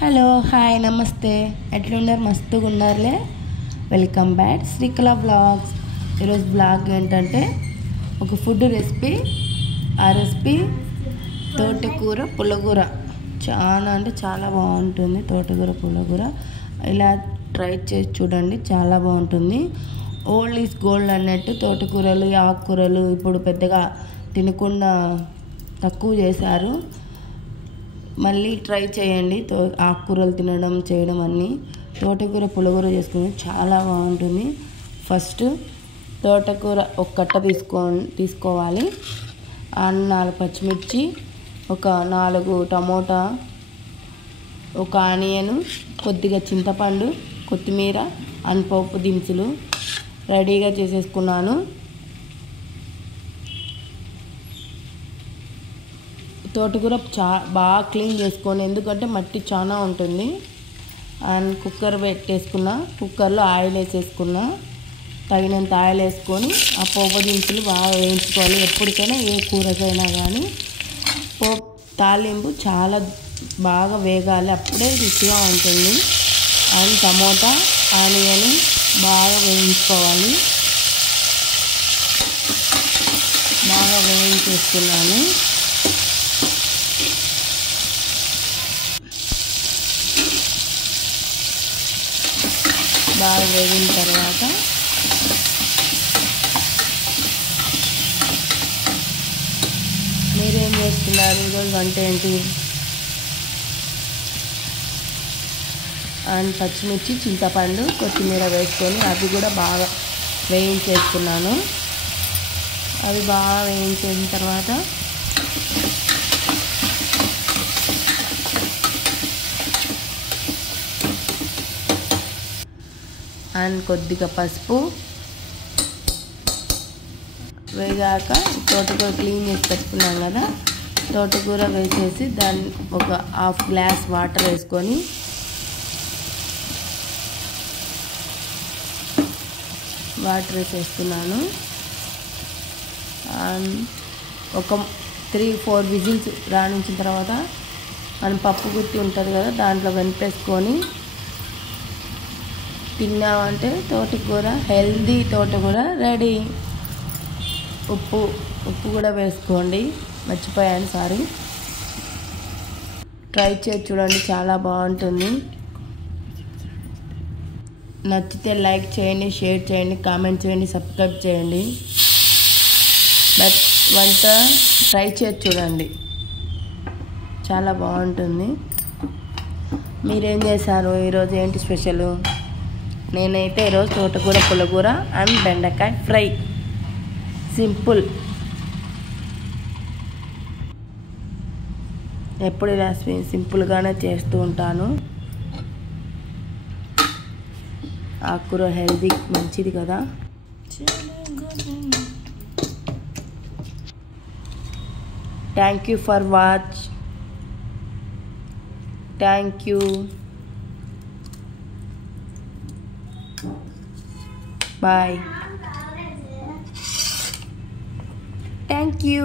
Hello hi నమస్తే ఎట్లున్నారు మస్తుగా ఉన్నారులే వెల్కమ్ బ్యాక్ శ్రీకళ వ్లాగ్స్. ఈరోజు బ్లాగ్ ఏంటంటే ఒక ఫుడ్ రెసిపీ. ఆ రెసిపీ తోటకూర పుల్లగూర. చాలా అంటే చాలా బాగుంటుంది తోటకూర పుల్లగూర. ఇలా ట్రై చేసి చూడండి, చాలా బాగుంటుంది. ఓల్డ్ ఈజ్ గోల్డ్ అన్నట్టు తోటకూరలు ఆకుకూరలు ఇప్పుడు పెద్దగా తినకుండా తక్కువ చేశారు. మళ్ళీ ట్రై చేయండి ఆకుకూరలు తినడం చేయడం అన్నీ. తోటకూర పుల్లగూర చేసుకుని చాలా బాగుంటుంది. ఫస్ట్ తోటకూర ఒక కట్ట తీసుకోవాలి. 4 పచ్చిమిర్చి, ఒక 4 టమోటా, ఒక ఆనియన్, కొద్దిగా చింతపండు, కొత్తిమీర, పోపు దినుసులు రెడీగా చేసేసుకున్నాను. తోటకూర బాగా క్లీన్ చేసుకొని, ఎందుకంటే మట్టి చాలా ఉంటుంది. అండ్ కుక్కర్ పెట్టేసుకున్నా. కుక్కర్లో ఆయిల్ వేసేసుకున్నా. తగినంత ఆయిల్ వేసుకొని ఆ పోపు దినుసులు బాగా వేయించుకోవాలి. ఎప్పటికైనా ఏ కూరకైనా కానీ తాలింపు చాలా బాగా వేగాలి, అప్పుడే రుచిగా ఉంటుంది. అండ్ టమోటా ఆనియన్ బాగా వేయించుకోవాలి. బాగా వేయించేస్తున్నాను. బాగా వేగిన తర్వాత మీరేం చేస్తున్నారు? ఈరోజు వంట ఏంటి? అండ్ పచ్చిమిర్చి, చింతపండు, కొత్తిమీర వేసుకొని అవి కూడా బాగా వేయించేసుకున్నాను. అవి బాగా వేయించిన తర్వాత అండ్ కొద్దిగా పసుపు వేగాక తోటకూర క్లీన్ చేసి పెట్టుకున్నాం కదా, తోటకూర వేసేసి దాన్ని ఒక ½ గ్లాస్ వాటర్ వేసుకొని వాటర్ వేసేస్తున్నాను. అండ్ ఒక 3-4 విజిల్స్ రాణించిన తర్వాత మనం పప్పు గుత్తి ఉంటుంది కదా, దాంట్లో వెనిపేసుకొని తిన్నామంటే తోటకూర హెల్దీ తోటకూర రెడీ. ఉప్పు కూడా వేసుకోండి, మర్చిపోయాను, సారీ. ట్రై చేసి చూడండి, చాలా బాగుంటుంది. నచ్చితే లైక్ చేయండి, షేర్ చేయండి, కామెంట్ చేయండి, సబ్స్క్రైబ్ చేయండి. బట్ వంట ట్రై చేసి చూడండి, చాలా బాగుంటుంది. మీరేం చేశారు? ఈరోజు ఏంటి స్పెషల్? నేనైతే ఈరోజు తోటకూర పుల్లగూర అండ్ బెండకాయ ఫ్రై. సింపుల్. ఎప్పుడు ఇలా సింపుల్గానే చేస్తూ ఉంటాను. ఆకుకూర హెల్దీ, మంచిది కదా. Thank you for watch. Thank you. Bye. Thank you.